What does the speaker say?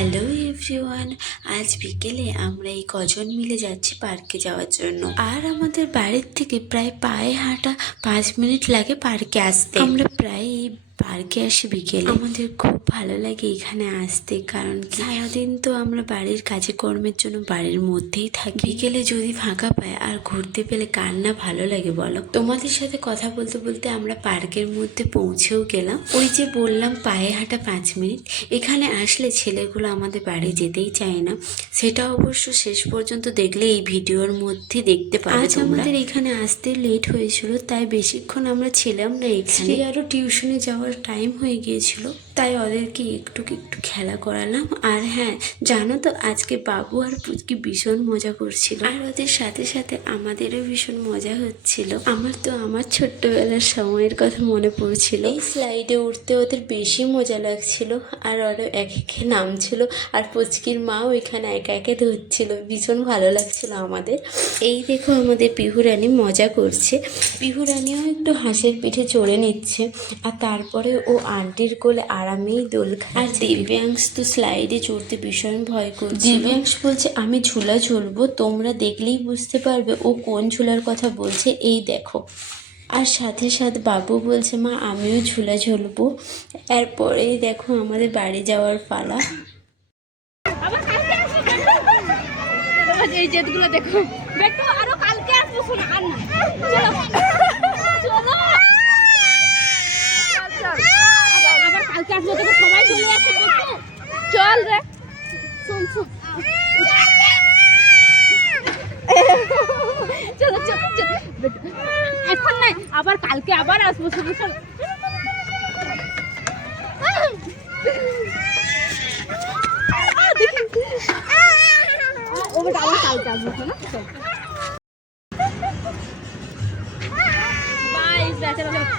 Hello everyone, আজ বিকেলে আমরা এই কজন মিলে যাচ্ছি পার্কে যাওয়ার জন্য। আর আমাদের বাড়ির থেকে প্রায় পায়ে হাঁটা 5 মিনিট লাগে পার্কে আসতে। আমরা প্রায় এই পার্কে আসি বিকেলে। আমাদের খুব ভালো লাগে এখানে আসতে, কারণ সারাদিন তো আমরা বাড়ির কাজে কর্মের জন্য বাড়ির মধ্যেই থাকি। বিকেলে যদি ফাঁকা পাই আর ঘুরতে পেলে কার না ভালো লাগে বলো। তোমাদের সাথে কথা বলতে বলতে আমরা পার্কের মধ্যে পৌঁছেও গেলাম। ওই যে বললাম পায়ে হাঁটা 5 মিনিট, এখানে আসলে ছেলেগুলো আমাদের বাড়ি যেতেই চায় না। সেটা অবশ্য শেষ পর্যন্ত দেখলে এই ভিডিওর মধ্যে দেখতে পাবে। আজ আমাদের এখানে আসতে লেট হয়েছিল, তাই বেশিক্ষণ আমরা ছিলাম না এখানে। আরও টিউশনে যাওয়ার টাইম হয়ে গিয়েছিল, তাই ওদেরকে একটু খেলা করালাম। আর হ্যাঁ, জানো তো আজকে বাবু আর পুচকি ভীষণ মজা করছিল, আর ওদের সাথে সাথে আমাদেরও ভীষণ মজা হচ্ছিল। আমার ছোট্টবেলার সময়ের কথা মনে পড়ছিল। এই স্লাইডে উঠতে ওদের বেশি মজা লাগছিল, আর ওরা এক একে নামছিল, আর পুচকির মাও এখানে একা একে ধরছিল। ভীষণ ভালো লাগছিল আমাদের। এই দেখো আমাদের পিহুরানি মজা করছে। পিহুরানিও একটু হাঁসের পিঠে চড়ে নিচ্ছে, আর তারপরে ও আন্টির কোলে আরামেই দোল খায়। আর দিব্যাংশ তো স্লাইডে চড়তে ভীষণ ভয় করছে। দিব্যাংশ বলছে আমি ঝুলা ঝুলবো, তোমরা দেখলেই বুঝতে পারবে ও কোন ঝুলার কথা বলছে। এই দেখো। আর সাথে সাথে বাবু বলছে মা আমিও ঝুলা ঝুলবো। এরপরেই দেখো আমাদের বাড়ি যাওয়ার পালা। এই জেদগুলো দেখো বেটু, আরো কালকে আসবো শোনা। আর না চলো আবার কালকে আসবো, তোকে সবাই চলে যাচ্ছে বেটু। চল রে, শুন চলো চলো চলো বেটু, এখন নাই, আবার কালকে আবার আসবো। শোনো চলো দেখি ও বেটা, আবার কালকে আসবো শোনো। বাই।